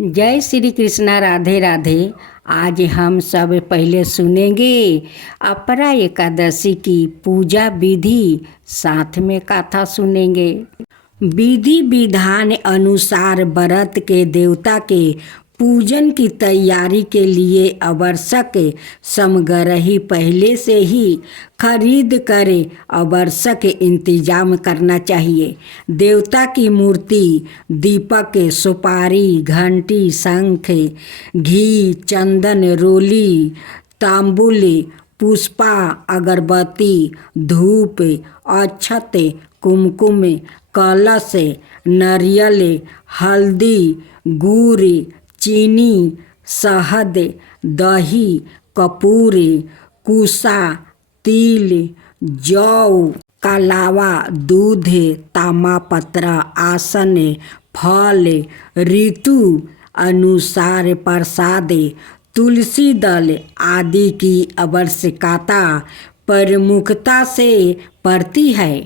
जय श्री कृष्णा, राधे राधे। आज हम सब पहले सुनेंगे अपरा एकादशी की पूजा विधि, साथ में कथा सुनेंगे। विधि विधान अनुसार व्रत के देवता के पूजन की तैयारी के लिए आवश्यक सामग्री पहले से ही खरीद कर आवश्यक इंतजाम करना चाहिए। देवता की मूर्ति, दीपक, सुपारी, घंटी, शंख, घी, चंदन, रोली, तांबुल, पुष्पा, अगरबत्ती, धूप, अक्षत, कुमकुम, कलश, नारियल, हल्दी, गुड़, चीनी, शहद, दही, कपूर, कुसा, तिल, जौ, कलावा, दूध, तामापत्र, आसन, फल, ऋतु अनुसार प्रसाद, तुलसी दल आदि की आवश्यकता प्रमुखता से पड़ती है।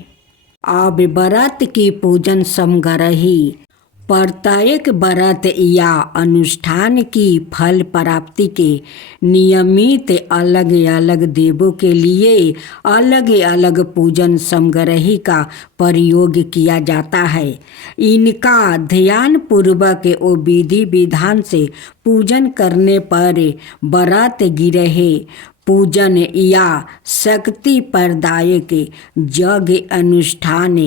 अब व्रत की पूजन सामग्री प्रत्येक व्रत या अनुष्ठान की फल प्राप्ति के नियमित अलग अलग देवों के लिए अलग अलग पूजन सामग्री का प्रयोग किया जाता है। इनका ध्यान पूर्वक और विधि विधान से पूजन करने पर व्रत गिरह पूजन या शक्ति प्रदायक यज्ञ अनुष्ठान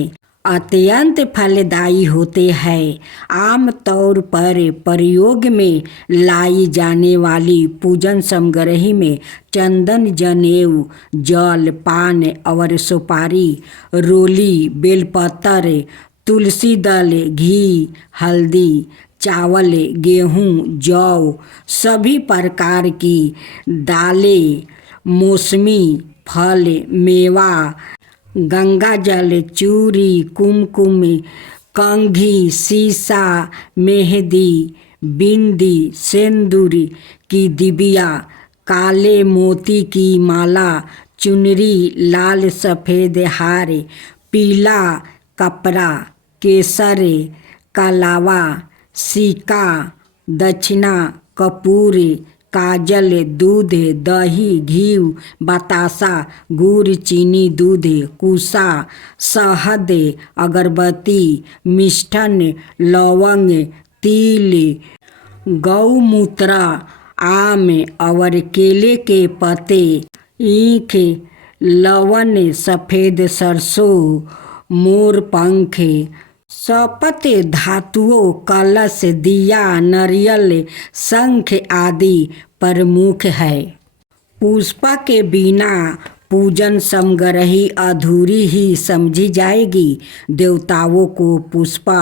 अत्यंत फलदायी होते हैं। आम तौर पर प्रयोग में लाई जाने वाली पूजन सामग्री में चंदन, जनेऊ, जल, पान और सुपारी, रोली, बेलपत्र, तुलसी दल, घी, हल्दी, चावल, गेहूं, जौ, सभी प्रकार की दालें, मौसमी फल, मेवा, गंगा जल, चूरी, कुमकुम, कंघी, सीसा, मेहंदी, बिंदी, सिंदूर की डिबिया, काले मोती की माला, चुनरी, लाल सफ़ेद हार, पीला कपड़ा, केसर, कलावा, सिक्का, दक्षिणा, कपूर, काजल, दूध, दही, घी, बतासा, गुड़, चीनी, दूध, कुसा, शहद, अगरबत्ती, मिष्ठान, लौंग, तिल, गौमूत्र, आम और केले के पत्ते, ईख, लवण, सफ़ेद सरसों, मोर पंख, शपथ धातुओं, कलश, दिया, नारियल, शंख आदि प्रमुख है। पुष्पा के बिना पूजन सामग्री अधूरी ही समझी जाएगी। देवताओं को पुष्पा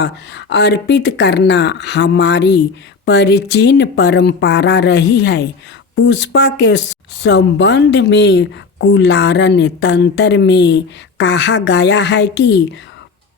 अर्पित करना हमारी प्राचीन परंपरा रही है। पुष्पा के संबंध में कुलारन तंत्र में कहा गया है कि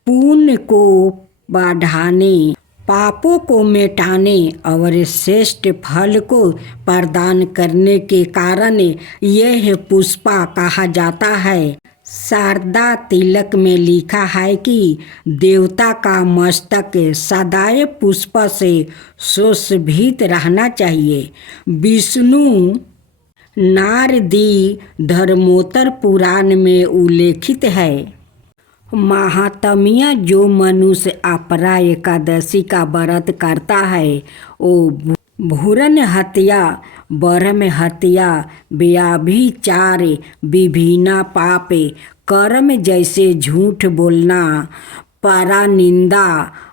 पुण्य को बढ़ाने, पापों को मिटाने और श्रेष्ठ फल को प्रदान करने के कारण यह पुष्पा कहा जाता है। शारदा तिलक में लिखा है कि देवता का मस्तक सदैव पुष्प से सुशोभित रहना चाहिए। विष्णु नारदी धर्मोत्तर पुराण में उल्लेखित है। महात्म्य जो मनुष्य अपरा एकादशी का व्रत करता है वो भ्रूण हत्या, ब्रह्म हत्या, व्यभिचार, विभिन्न पाप कर्म जैसे झूठ बोलना, परानिंदा,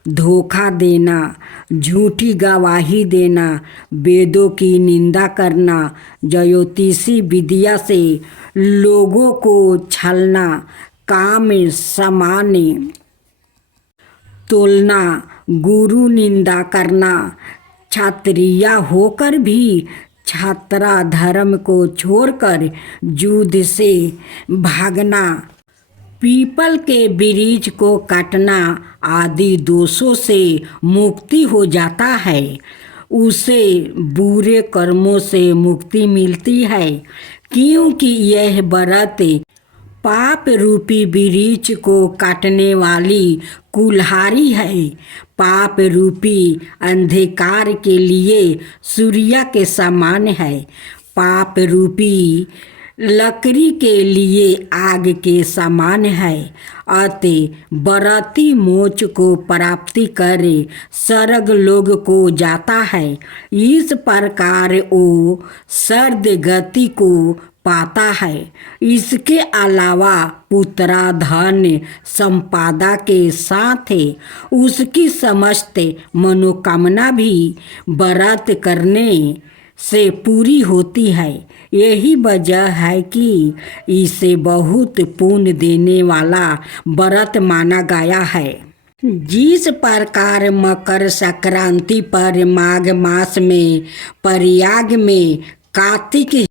धोखा देना, झूठी गवाही देना, वेदों की निंदा करना, ज्योतिषी विद्या से लोगों को छलना, काम समान तोलना, गुरु निंदा करना, क्षत्रिय होकर भी छात्रा धर्म को छोड़कर युद्ध से भागना, पीपल के वृक्ष को काटना आदि दोषों से मुक्ति हो जाता है। उसे बुरे कर्मों से मुक्ति मिलती है, क्योंकि यह व्रत पाप रूपी वृक्ष को काटने वाली कुल्हाड़ी है। पाप रूपी अंधकार के लिए सूर्य के समान है। पाप रूपी लकड़ी के लिए आग के समान है। अतः व्रती मोक्ष को प्राप्ति करे स्वर्ग लोग को जाता है। इस प्रकार वो सर्द गति को पाता है। इसके अलावा पुत्रा धन संपादा के साथ उसकी समस्त मनोकामना भी व्रत करने से पूरी होती है। यही वजह है कि इसे बहुत पुण्य देने वाला व्रत माना गया है। जिस प्रकार मकर संक्रांति पर माघ मास में प्रयाग में कार्तिक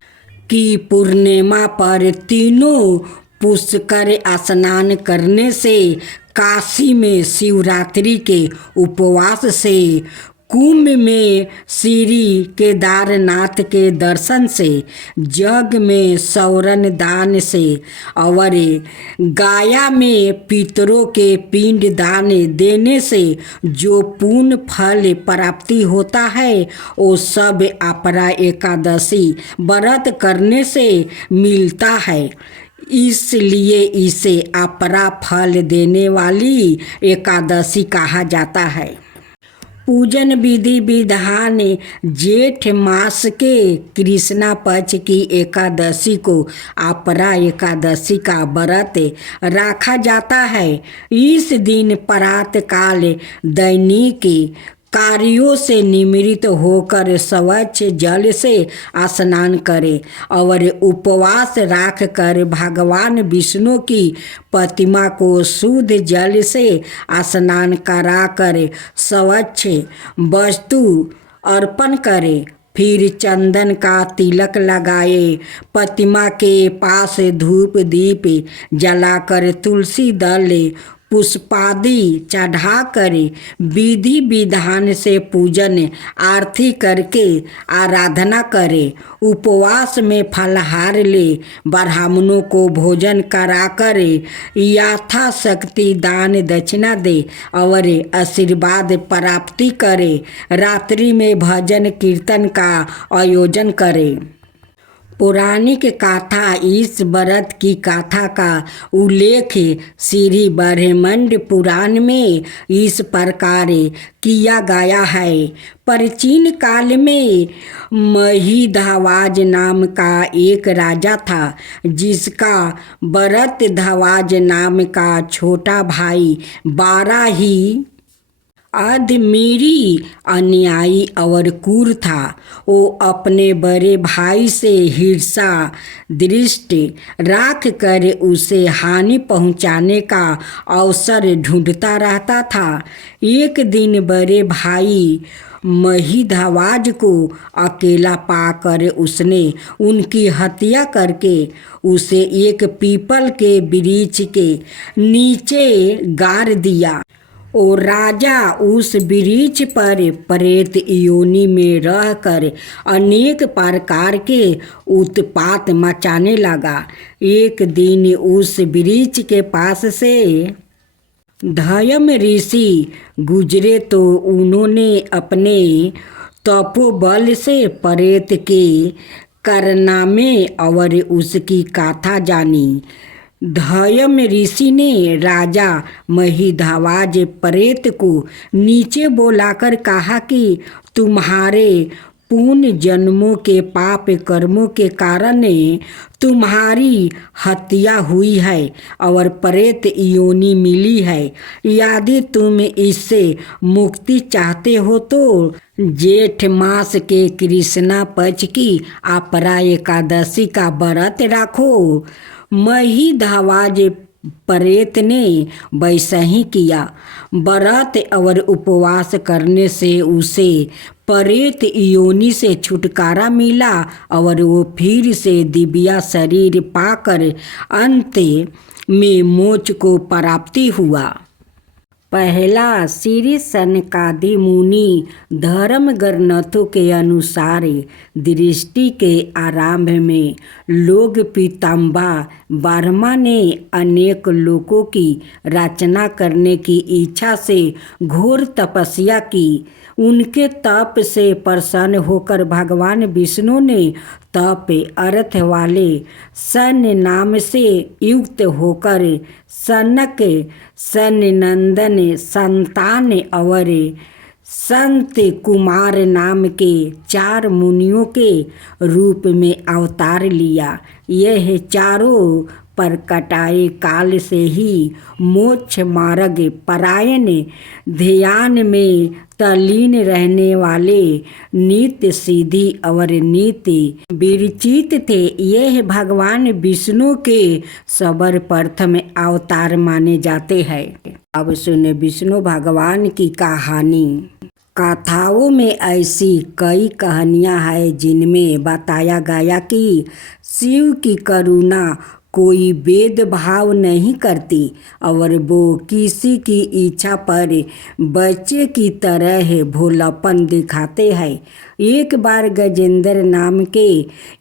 की पूर्णिमा पर तीनों पुष्कर स्नान करने से, काशी में शिवरात्रि के उपवास से, कुंभ में श्री केदारनाथ के दर्शन से, जग में सौरन दान से और गया में पितरों के पिंड दान देने से जो पुण्य फल प्राप्ति होता है वो सब अपरा एकादशी व्रत करने से मिलता है। इसलिए इसे अपरा फल देने वाली एकादशी कहा जाता है। पूजन विधि विधान जेठ मास के कृष्णा पक्ष की एकादशी को अपरा एकादशी का व्रत रखा जाता है। इस दिन प्रातः काल दैनिक कार्यों से निवृत्त होकर स्वच्छ जल से स्नान करें और उपवास रख कर भगवान विष्णु की प्रतिमा को शुद्ध जल से स्नान कराकर स्वच्छ वस्तु अर्पण करें। फिर चंदन का तिलक लगाए, प्रतिमा के पास धूप दीप जलाकर तुलसी दल पुष्पादि चढ़ा कर विधि विधान से पूजन आरती करके आराधना करे। उपवास में फलहार ले, ब्राह्मणों को भोजन कराकर यथाशक्ति दान दक्षिणा दे और आशीर्वाद प्राप्ति करे। रात्रि में भजन कीर्तन का आयोजन करे। पौराणिक कथा इस व्रत की कथा का उल्लेख श्री ब्रह्मांड पुराण में इस प्रकार किया गया है। प्राचीन काल में महिधवाज नाम का एक राजा था, जिसका भरतध्वज नाम का छोटा भाई 12 ही अधमीरी अन्यायी और क्रूर था। वो अपने बड़े भाई से हिंसा दृष्टि रख कर उसे हानि पहुंचाने का अवसर ढूंढता रहता था। एक दिन बड़े भाई महिधवाज को अकेला पाकर उसने उनकी हत्या करके उसे एक पीपल के वृक्ष के नीचे गाड़ दिया। और राजा उस वृक्ष पर प्रेत योनि में रहकर अनेक प्रकार के उत्पात मचाने लगा। एक दिन उस वृक्ष के पास से धयम ऋषि गुजरे तो उन्होंने अपने तपोबल से प्रेत के कारनामे और उसकी कथा जानी। धयम ऋषि ने राजा महिधवाज प्रेत को नीचे बुलाकर कहा कि तुम्हारे पूर्ण जन्मों के पाप कर्मों के कारण तुम्हारी हत्या हुई है और प्रेत योनि मिली है। यदि तुम इससे मुक्ति चाहते हो तो जेठ मास के कृष्णा पक्ष की अपरा एकादशी का व्रत रखो। महिधवाज प्रेत ने वैसा ही किया। व्रत और उपवास करने से उसे प्रेत योनि से छुटकारा मिला और वो फिर से दिव्या शरीर पाकर अंत में मोक्ष को प्राप्ति हुआ। पहला श्री सनकादि मुनि धर्म ग्रंथों के अनुसार दृष्टि के आरंभ में लोग पीताम्बा वर्मा ने अनेक लोकों की रचना करने की इच्छा से घोर तपस्या की। उनके तप से प्रसन्न होकर भगवान विष्णु ने तप अर्थ वाले सन नाम से युक्त होकर सनक सनंदन संतान और संत कुमार नाम के 4 मुनियों के रूप में अवतार लिया। यह चारों प्रकटाए काल से ही मोक्ष मार्ग परायण ध्यान में तल्लीन रहने वाले नित्य सिद्धि और नित्य विरचित थे। यह भगवान विष्णु के सर्वप्रथम अवतार माने जाते हैं। अब सुने विष्णु भगवान की कहानी। कथाओं में ऐसी कई कहानियां हैं जिनमें बताया गया कि शिव की करुणा कोई भेदभाव नहीं करती और वो किसी की इच्छा पर बच्चे की तरह भोलापन दिखाते हैं। एक बार गजेंद्र नाम के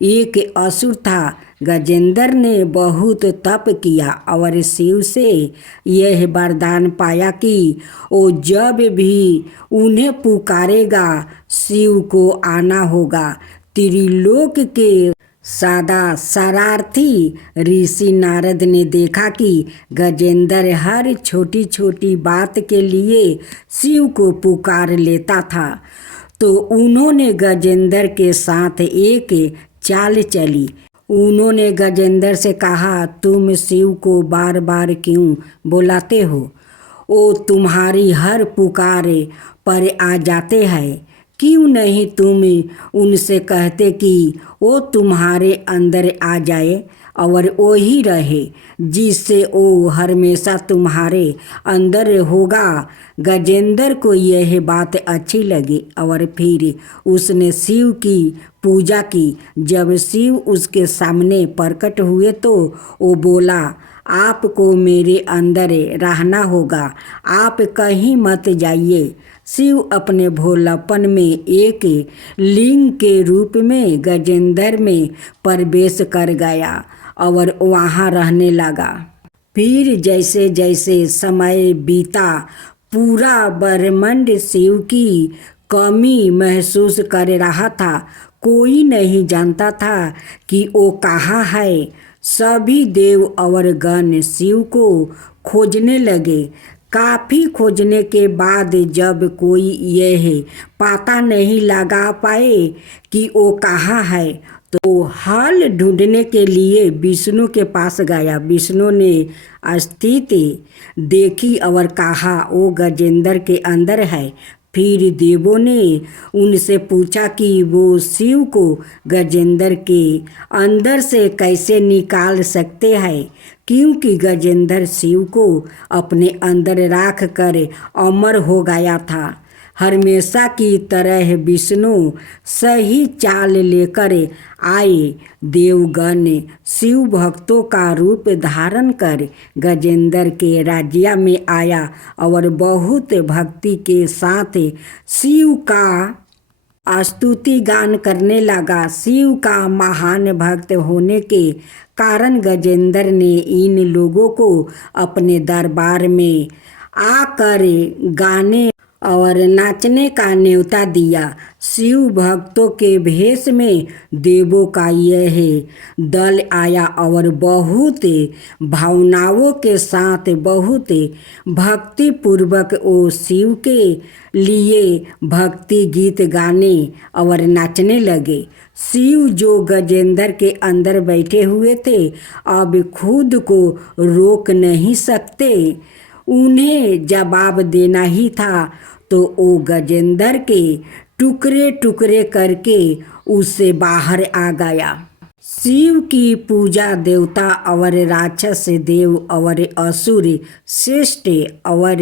एक असुर था। गजेंद्र ने बहुत तप किया और शिव से यह वरदान पाया कि वो जब भी उन्हें पुकारेगा शिव को आना होगा। त्रिलोक के सदा शरारती ऋषि नारद ने देखा कि गजेंद्र हर छोटी छोटी बात के लिए शिव को पुकार लेता था, तो उन्होंने गजेंद्र के साथ एक चाल चली। उन्होंने गजेंद्र से कहा, तुम शिव को बार बार क्यों बुलाते हो? वो तुम्हारी हर पुकार पर आ जाते हैं। क्यों नहीं तुम उनसे कहते कि वो तुम्हारे अंदर आ जाए और वो ही रहे, जिससे वो हमेशा तुम्हारे अंदर होगा। गजेंद्र को यह बात अच्छी लगी और फिर उसने शिव की पूजा की। जब शिव उसके सामने प्रकट हुए तो वो बोला, आपको मेरे अंदर रहना होगा, आप कहीं मत जाइए। शिव अपने भोलापन में एक लिंग के रूप में गजेंद्र में प्रवेश कर गया और वहाँ रहने लगा। फिर जैसे जैसे समय बीता, पूरा ब्रह्मांड शिव की कमी महसूस कर रहा था। कोई नहीं जानता था कि वो कहाँ है। सभी देव और गण शिव को खोजने लगे। काफ़ी खोजने के बाद जब कोई यह पता नहीं लगा पाए कि वो कहाँ है, तो हल ढूंढने के लिए विष्णु के पास गया। विष्णु ने स्थिति देखी और कहा, वो गजेंद्र के अंदर है। फिर देवों ने उनसे पूछा कि वो शिव को गजेंद्र के अंदर से कैसे निकाल सकते हैं, क्योंकि गजेंद्र शिव को अपने अंदर रख कर अमर हो गया था। हमेशा की तरह विष्णु सही चाल लेकर आए। देवगण शिव भक्तों का रूप धारण कर गजेंद्र के राज्य में आया और बहुत भक्ति के साथ शिव का स्तुति गान करने लगा। शिव का महान भक्त होने के कारण गजेंद्र ने इन लोगों को अपने दरबार में आकर गाने और नाचने का न्योता दिया। शिव भक्तों के भेष में देवों का यह दल आया और बहुत भावनाओं के साथ बहुत भक्ति पूर्वक वो शिव के लिए भक्ति गीत गाने और नाचने लगे। शिव जो गजेंद्र के अंदर बैठे हुए थे, अब खुद को रोक नहीं सकते। उन्हें जवाब देना ही था, तो वो गजेंद्र के टुकड़े टुकड़े करके उससे बाहर आ गया। शिव की पूजा देवता और राक्षस, देव और असुर, श्रेष्ठ और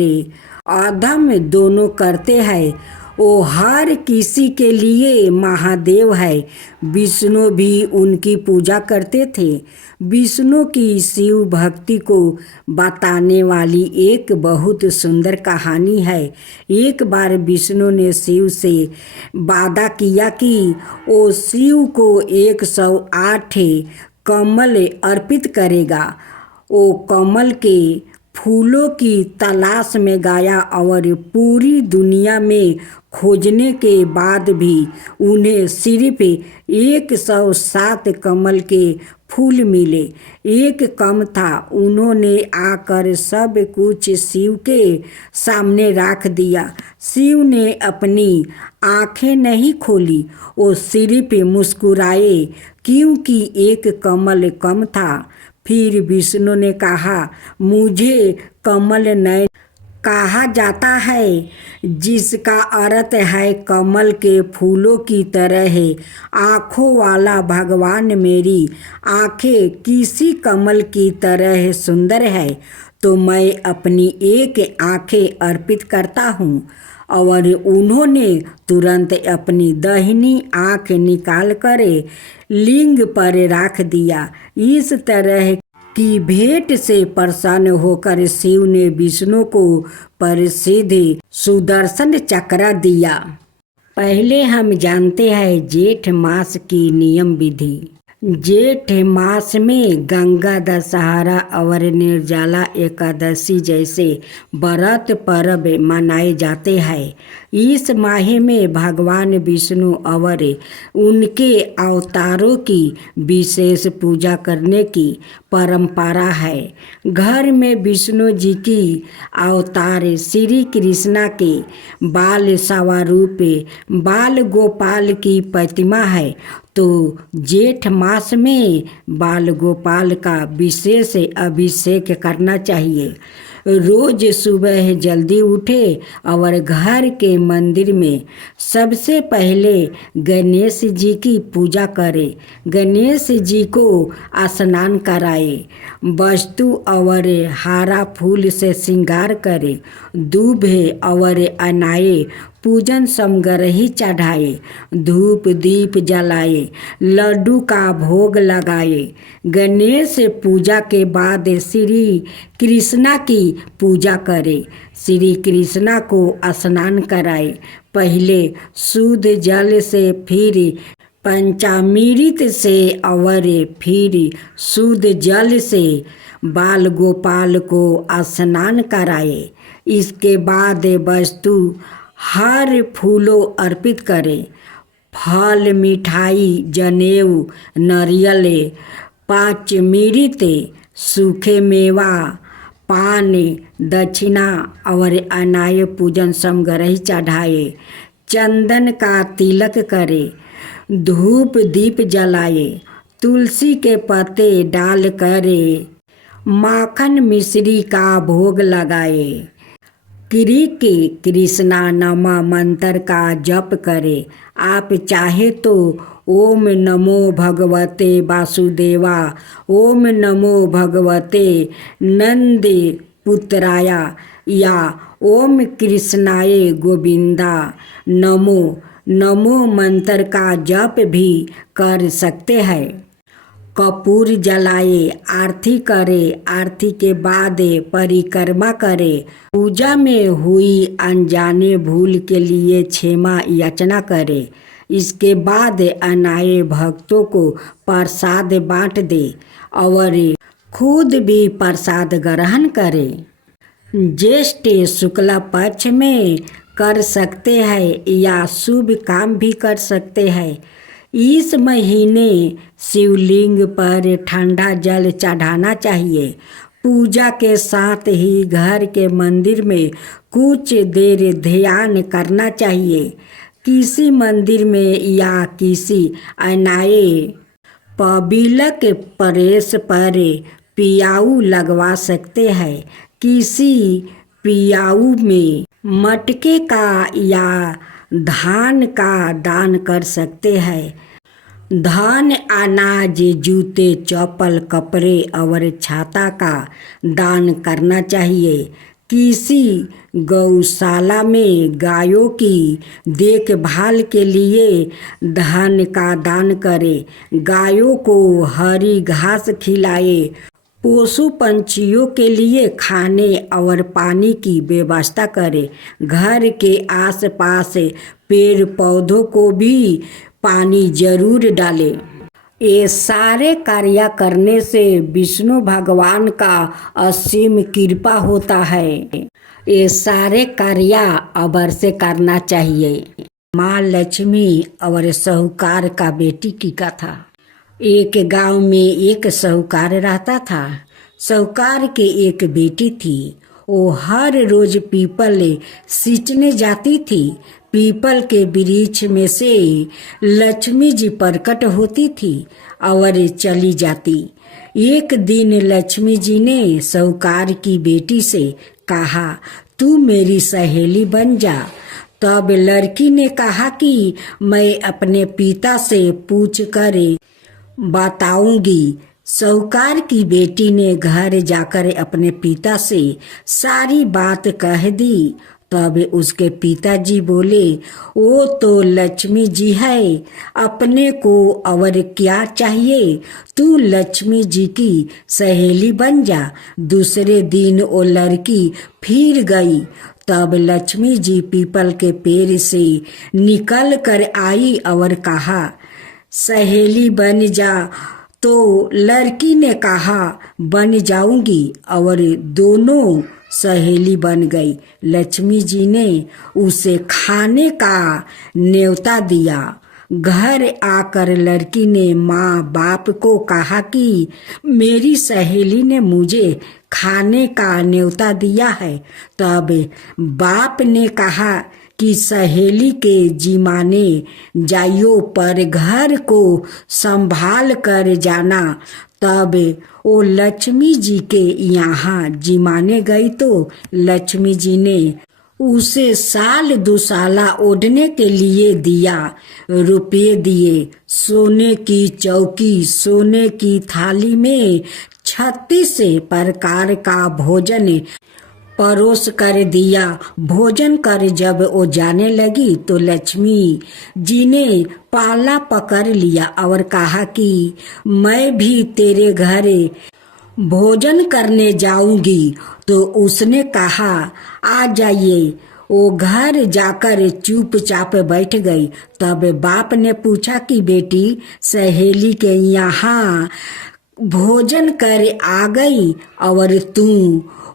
अधम दोनों करते हैं। वो हर किसी के लिए महादेव है। विष्णु भी उनकी पूजा करते थे। विष्णु की शिव भक्ति को बताने वाली एक बहुत सुंदर कहानी है। एक बार विष्णु ने शिव से वादा किया कि वो शिव को 108 कमल अर्पित करेगा। वो कमल के फूलों की तलाश में गया और पूरी दुनिया में खोजने के बाद भी उन्हें सिर्फ 107 कमल के फूल मिले। एक कम था। उन्होंने आकर सब कुछ शिव के सामने रख दिया। शिव ने अपनी आंखें नहीं खोली, वो सिर्फ मुस्कुराए क्योंकि एक कमल कम था। फिर विष्णु ने कहा, मुझे कमल नयन कहा जाता है, जिसका अर्थ है कमल के फूलों की तरह है। आँखों वाला भगवान मेरी आँखें किसी कमल की तरह सुंदर है, तो मैं अपनी एक आँखें अर्पित करता हूँ। और उन्होंने तुरंत अपनी दाहिनी आँख निकाल कर लिंग पर रख दिया। इस तरह की भेंट से प्रसन्न होकर शिव ने विष्णु को प्रसिद्ध सुदर्शन चक्र दिया। पहले हम जानते हैं जेठ मास की नियम विधि। जेठ मास में गंगा दशहरा और निर्जला एकादशी जैसे व्रत पर्व मनाए जाते हैं। इस माह में भगवान विष्णु और उनके अवतारों की विशेष पूजा करने की परंपरा है। घर में विष्णु जी की अवतार श्री कृष्णा के बाल स्वरूप बाल गोपाल की प्रतिमा है, तो जेठ मास में बाल गोपाल का विशेष अभिषेक करना चाहिए। रोज सुबह जल्दी उठे और घर के मंदिर में सबसे पहले गणेश जी की पूजा करें। गणेश जी को स्नान कराए, वस्तु और हरा फूल से श्रृंगार करें, दूब और अनाए पूजन समग्रही चढ़ाए, धूप दीप जलाए, लड्डू का भोग लगाए। गणेश पूजा के बाद श्री कृष्णा की पूजा करे। श्री कृष्णा को स्नान कराए, पहले शुद्ध जल से, फिर पंचामृत से और फिर शुद्ध जल से बाल गोपाल को स्नान कराए। इसके बाद वस्तु हर फूलों अर्पित करें। फल, मिठाई, जनेऊ, नारियल, पंचामृत, सूखे मेवा, पान, दक्षिणा और अनाय पूजन समग्रही चढ़ाए। चंदन का तिलक करे, धूप दीप जलाए, तुलसी के पत्ते डाल कर माखन मिश्री का भोग लगाए। कृष्णा नमा मंत्र का जप करे। आप चाहे तो ओम नमो भगवते वासुदेवा, ओम नमो भगवते नंद पुत्राया या ओम कृष्णाय गोविंदा नमो नमो मंत्र का जप भी कर सकते हैं। कपूर जलाए, आरती करे, आरती के बाद परिक्रमा करे। पूजा में हुई अनजाने भूल के लिए क्षमा याचना करे। इसके बाद अनाए भक्तों को प्रसाद बांट दे और खुद भी प्रसाद ग्रहण करे। ज्येष्ठ शुक्ला पक्ष में कर सकते हैं या शुभ काम भी कर सकते हैं। इस महीने शिवलिंग पर ठंडा जल चढ़ाना चाहिए। पूजा के साथ ही घर के मंदिर में कुछ देर ध्यान करना चाहिए। किसी मंदिर में या किसी अनाए पबीलक प्रेस पर पियाऊ लगवा सकते हैं। किसी पियाऊ में मटके का या धान का दान कर सकते हैं। धान, अनाज, जूते, चप्पल, कपड़े और छाता का दान करना चाहिए। किसी गौशाला में गायों की देखभाल के लिए धन का दान करे, गायों को हरी घास खिलाए, पशु पंछियों के लिए खाने और पानी की व्यवस्था करे, घर के आसपास पेड़ पौधों को भी पानी जरूर डाले। ये सारे कार्य करने से विष्णु भगवान का असीम कृपा होता है। ये सारे कार्य अवश्य करना चाहिए। माँ लक्ष्मी और साहूकार का बेटी की कथा। एक गांव में एक साहूकार रहता था। साहूकार के एक बेटी थी। वो हर रोज पीपल सींचने जाती थी। पीपल के वृक्ष में से लक्ष्मी जी प्रकट होती थी और चली जाती। एक दिन लक्ष्मी जी ने साहूकार की बेटी से कहा, तू मेरी सहेली बन जा। तब लड़की ने कहा कि मैं अपने पिता से पूछ कर बताऊंगी। साहूकार की बेटी ने घर जाकर अपने पिता से सारी बात कह दी। तब उसके पिताजी बोले, वो तो लक्ष्मी जी है, अपने को और क्या चाहिए, तू लक्ष्मी जी की सहेली बन जा। दूसरे दिन वो लड़की फिर गई। तब लक्ष्मी जी पीपल के पेड़ से निकल कर आई और कहा, सहेली बन जा। तो लड़की ने कहा, बन जाऊंगी, और दोनों सहेली बन गई। लक्ष्मी जी ने उसे खाने का न्योता दिया। घर आकर लड़की ने माँ बाप को कहा कि मेरी सहेली ने मुझे खाने का न्योता दिया है। तब बाप ने कहा कि सहेली के जिमाने जाइयो, पर घर को संभाल कर जाना। तब वो लक्ष्मी जी के यहाँ जिमाने गई तो लक्ष्मी जी ने उसे साल दुसाला ओढ़ने के लिए दिया, रुपये दिए, सोने की चौकी, सोने की थाली में 36 प्रकार का भोजन परोस कर दिया। भोजन कर जब वो जाने लगी तो लक्ष्मी जी ने पाला पकड़ लिया और कहा कि मैं भी तेरे घर भोजन करने जाऊंगी। तो उसने कहा, आ जाइए। वो घर जाकर चुपचाप बैठ गई। तब बाप ने पूछा कि बेटी, सहेली के यहाँ भोजन कर आ गई और तू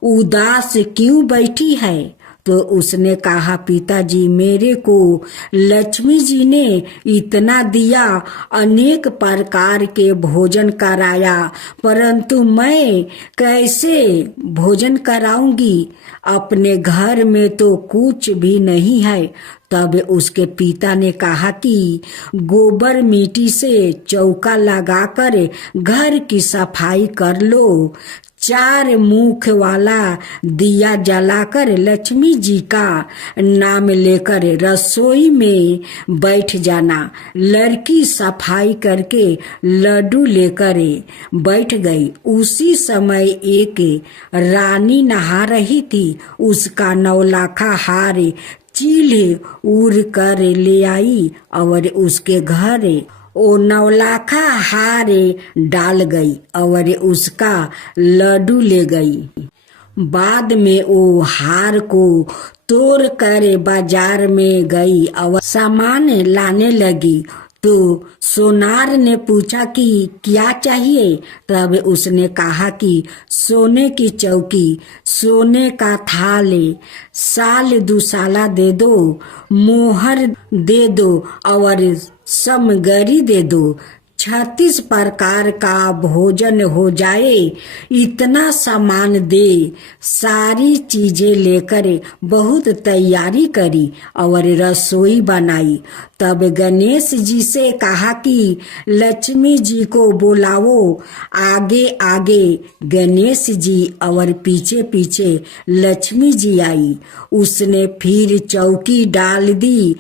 उदास क्यों बैठी है? तो उसने कहा, पिताजी, मेरे को लक्ष्मी जी ने इतना दिया, अनेक प्रकार के भोजन कराया, परंतु मैं कैसे भोजन कराऊंगी? अपने घर में तो कुछ भी नहीं है। तब उसके पिता ने कहा कि गोबर मिट्टी से चौका लगाकर घर की सफाई कर लो, 4 मुख वाला दिया जलाकर लक्ष्मी जी का नाम लेकर रसोई में बैठ जाना। लड़की सफाई करके लड्डू लेकर बैठ गई। उसी समय एक रानी नहा रही थी। उसका 9 लाखा हार चील उड़ कर ले आई और उसके घर वो 9 लाखा हार डाल गई और उसका लड्डू ले गई। बाद में वो हार को तोड़ कर बाजार में गई और सामान लाने लगी। तो सोनार ने पूछा कि क्या चाहिए? तब उसने कहा कि सोने की चौकी, सोने का थाल, साल दुसाला दे दो, मोहर दे दो और समगरी दे दो। 36 प्रकार का भोजन हो जाए, इतना सामान दे। सारी चीजें लेकर बहुत तैयारी करी और रसोई बनाई। तब गणेश जी से कहा कि लक्ष्मी जी को बुलाओ। आगे आगे गणेश जी और पीछे पीछे लक्ष्मी जी आई। उसने फिर चौकी डाल दी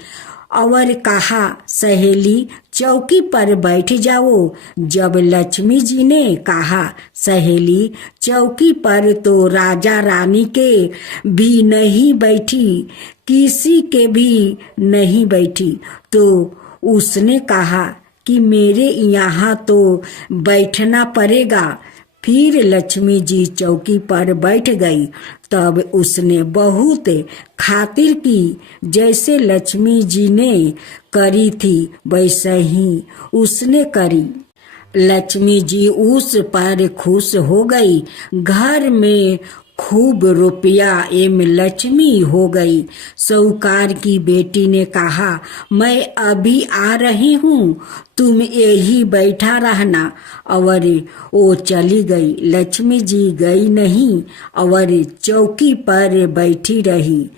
और कहा, सहेली चौकी पर बैठ जाओ। जब लक्ष्मी जी ने कहा, सहेली चौकी पर, तो राजा रानी के भी नहीं बैठी, किसी के भी नहीं बैठी। तो उसने कहा कि मेरे यहाँ तो बैठना पड़ेगा। फिर लक्ष्मी जी चौकी पर बैठ गई। तब उसने बहुत खातिर की, जैसे लक्ष्मी जी ने करी थी वैसे ही उसने करी। लक्ष्मी जी उस पर खुश हो गई। घर में खूब रुपया एम लक्ष्मी हो गई। साहूकार की बेटी ने कहा, मैं अभी आ रही हूँ, तुम यही बैठा रहना। और वो चली गई। लक्ष्मी जी गई नहीं और चौकी पर बैठी रही।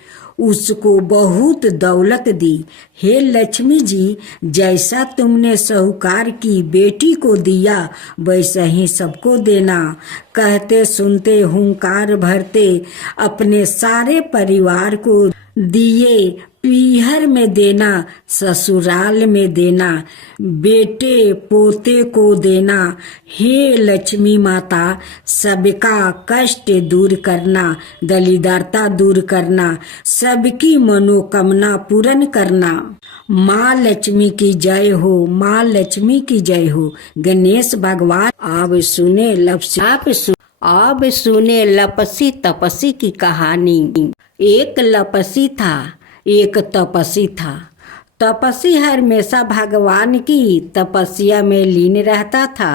उसको बहुत दौलत दी। हे लक्ष्मी जी, जैसा तुमने साहूकार की बेटी को दिया वैसा ही सबको देना। कहते सुनते हुंकार भरते अपने सारे परिवार को दिए। पीहर में देना, ससुराल में देना, बेटे पोते को देना। हे लक्ष्मी माता, सबका कष्ट दूर करना, दरिद्रता दूर करना, सबकी मनोकामना पूर्ण करना। माँ लक्ष्मी की जय हो, माँ लक्ष्मी की जय हो। गणेश भगवान अब सुने लपसी तपसी की कहानी। एक लपसी था, एक तपसी था। तपसी हमेशा भगवान की तपस्या में लीन रहता था।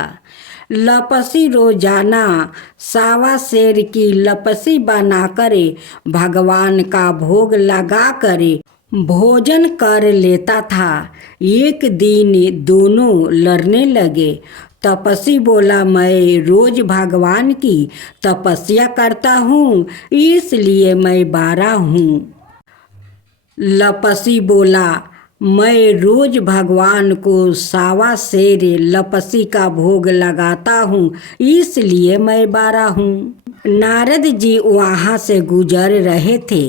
लपसी रोजाना 1.25 सेर की लपसी बनाकर भगवान का भोग लगा कर भोजन कर लेता था। एक दिन दोनों लड़ने लगे। तपसी बोला, मैं रोज भगवान की तपस्या करता हूँ, इसलिए मैं 12 हूँ। लपसी बोला, मैं रोज भगवान को 1.25 सेर लपसी का भोग लगाता हूँ, इसलिए मैं 12 हूँ। नारद जी वहाँ से गुजर रहे थे।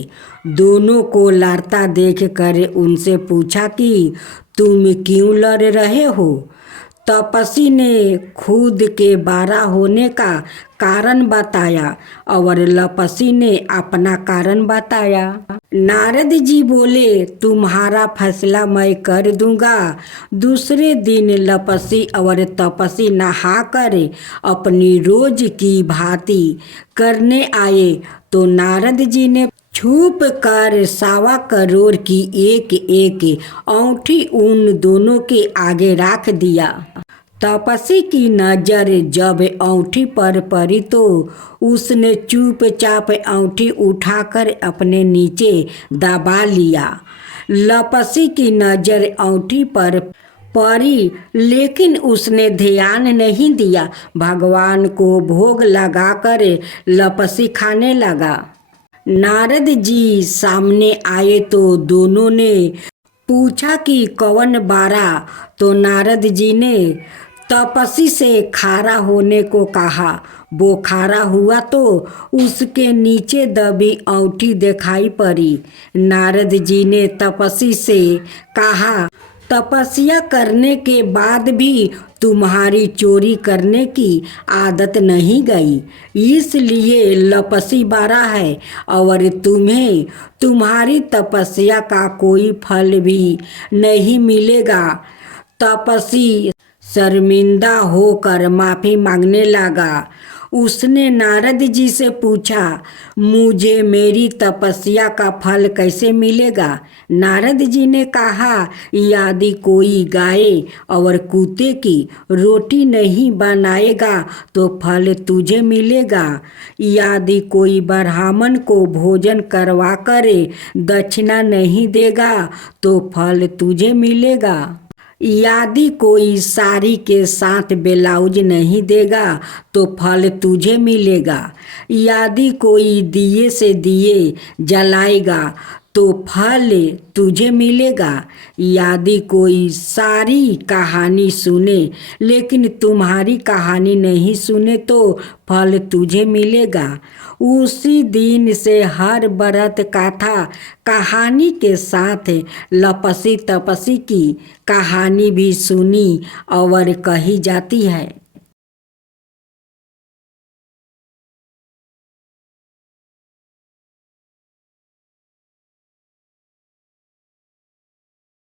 दोनों को लड़ता देखकर उनसे पूछा कि तुम क्यों लड़ रहे हो? तपसी ने खुद के 12 होने का कारण बताया और लपसी ने अपना कारण बताया। नारद जी बोले, तुम्हारा फैसला मैं कर दूंगा। दूसरे दिन लपसी और तपसी नहाकर अपनी रोज की भांति करने आए तो नारद जी ने छुप कर 1.25 करोड़ की एक औंठी उन दोनों के आगे रख दिया। तपसी की नजर जब औंठी पर पड़ी तो उसने चुपचाप औंठी उठाकर अपने नीचे दबा लिया। लपसी की नजर औंठी पर पड़ी, लेकिन उसने ध्यान नहीं दिया। भगवान को भोग लगाकर लपसी खाने लगा। नारद जी सामने आए तो दोनों ने पूछा कि कौन 12? तो नारद जी ने तपसी से खारा होने को कहा। वो खारा हुआ तो उसके नीचे दबी औंठी दिखाई पड़ी। नारद जी ने तपसी से कहा, तपस्या करने के बाद भी तुम्हारी चोरी करने की आदत नहीं गई, इसलिए लपसी 12 है और तुम्हें तुम्हारी तपस्या का कोई फल भी नहीं मिलेगा। तपसी शर्मिंदा होकर माफी मांगने लगा। उसने नारद जी से पूछा, मुझे मेरी तपस्या का फल कैसे मिलेगा? नारद जी ने कहा, यदि कोई गाय और कुत्ते की रोटी नहीं बनाएगा तो फल तुझे मिलेगा। यदि कोई ब्राह्मण को भोजन करवाकर दक्षिणा नहीं देगा तो फल तुझे मिलेगा। यदि कोई साड़ी के साथ ब्लाउज नहीं देगा तो फल तुझे मिलेगा। यदि कोई दिए से दिए जलाएगा तो फल तुझे मिलेगा। यदि कोई सारी कहानी सुने लेकिन तुम्हारी कहानी नहीं सुने तो फल तुझे मिलेगा। उसी दिन से हर बरत कथा कहानी के साथ लपसी तपसी की कहानी भी सुनी और कही जाती है।